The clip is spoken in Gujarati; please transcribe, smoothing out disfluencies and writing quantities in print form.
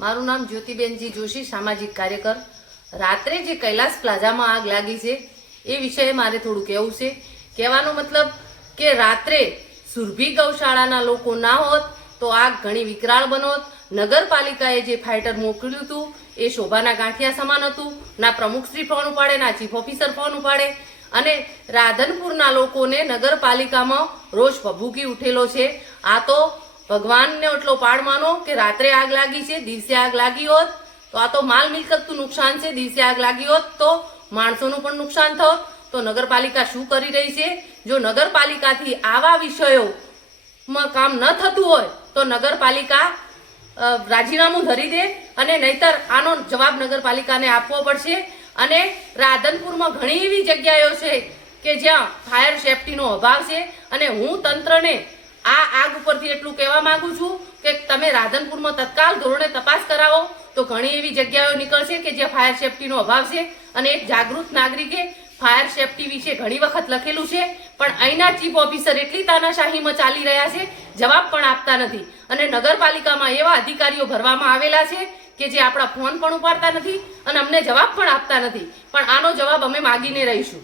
મારું નામ જ્યોતિબેનજી જોશી, સામાજિક કાર્યકર। રાત્રે જે કૈલાસ પ્લાઝામાં આગ લાગી છે એ વિષયે મારે થોડું કહેવું છે। કહેવાનો મતલબ કે રાત્રે સુરભી ગૌશાળાના લોકો ના હોત તો આગ ઘણી વિકરાળ બનોત। નગરપાલિકાએ જે ફાઇટર મોકલ્યું હતું એ શોભાના ગાંઠિયા સમાન હતું। ના પ્રમુખશ્રી ફોન ઉપાડે, ના ચીફ ઓફિસર ફોન ઉપાડે, અને રાધનપુરના લોકોને નગરપાલિકામાં રોષ ભભૂકી ઉઠેલો છે। આ તો ભગવાનને એટલો પાડ માનો કે રાત્રે આગ લાગી છે, દિવસે આગ લાગી હોત તો આ તો માલ મિલકતનું નુકસાન છે। દિવસે આગ લાગી હોત તો માણસોનું પણ નુકસાન થોત। તો નગરપાલિકા શું કરી રહી છે? જો નગરપાલિકાથી આવા વિષયોમાં કામ ન થતું હોય તો નગરપાલિકા રાજીનામું ધરી દે, અને નહીતર આનો જવાબ નગરપાલિકાને આપવો પડશે। અને રાધનપુરમાં ઘણી એવી જગ્યાઓ છે કે જ્યાં ફાયર સેફટીનો અભાવ છે, અને હું તંત્રને આ આગ ઉપરથી એટલું કહેવા માંગુ છું કે તમે રાધનપુરમાં તત્કાલ ધોરણે તપાસ કરાવો તો ઘણી એવી જગ્યાઓ નીકળશે કે જ્યાં ફાયર સેફટીનો અભાવ છે। અને એક જાગૃત નાગરિકે ફાયર સેફટી વિશે ઘણી વખત લખેલું છે, પણ અહીંના ચીફ ઓફિસર એટલી તાનાશાહીમાં ચાલી રહ્યા છે, જવાબ પણ આપતા નથી। અને નગરપાલિકામાં એવા અધિકારીઓ ભરવામાં આવેલા છે કે જે આપણા ફોન પણ ઉપાડતા નથી અને અમને જવાબ પણ આપતા નથી, પણ આનો જવાબ અમે માગીને રહીશું।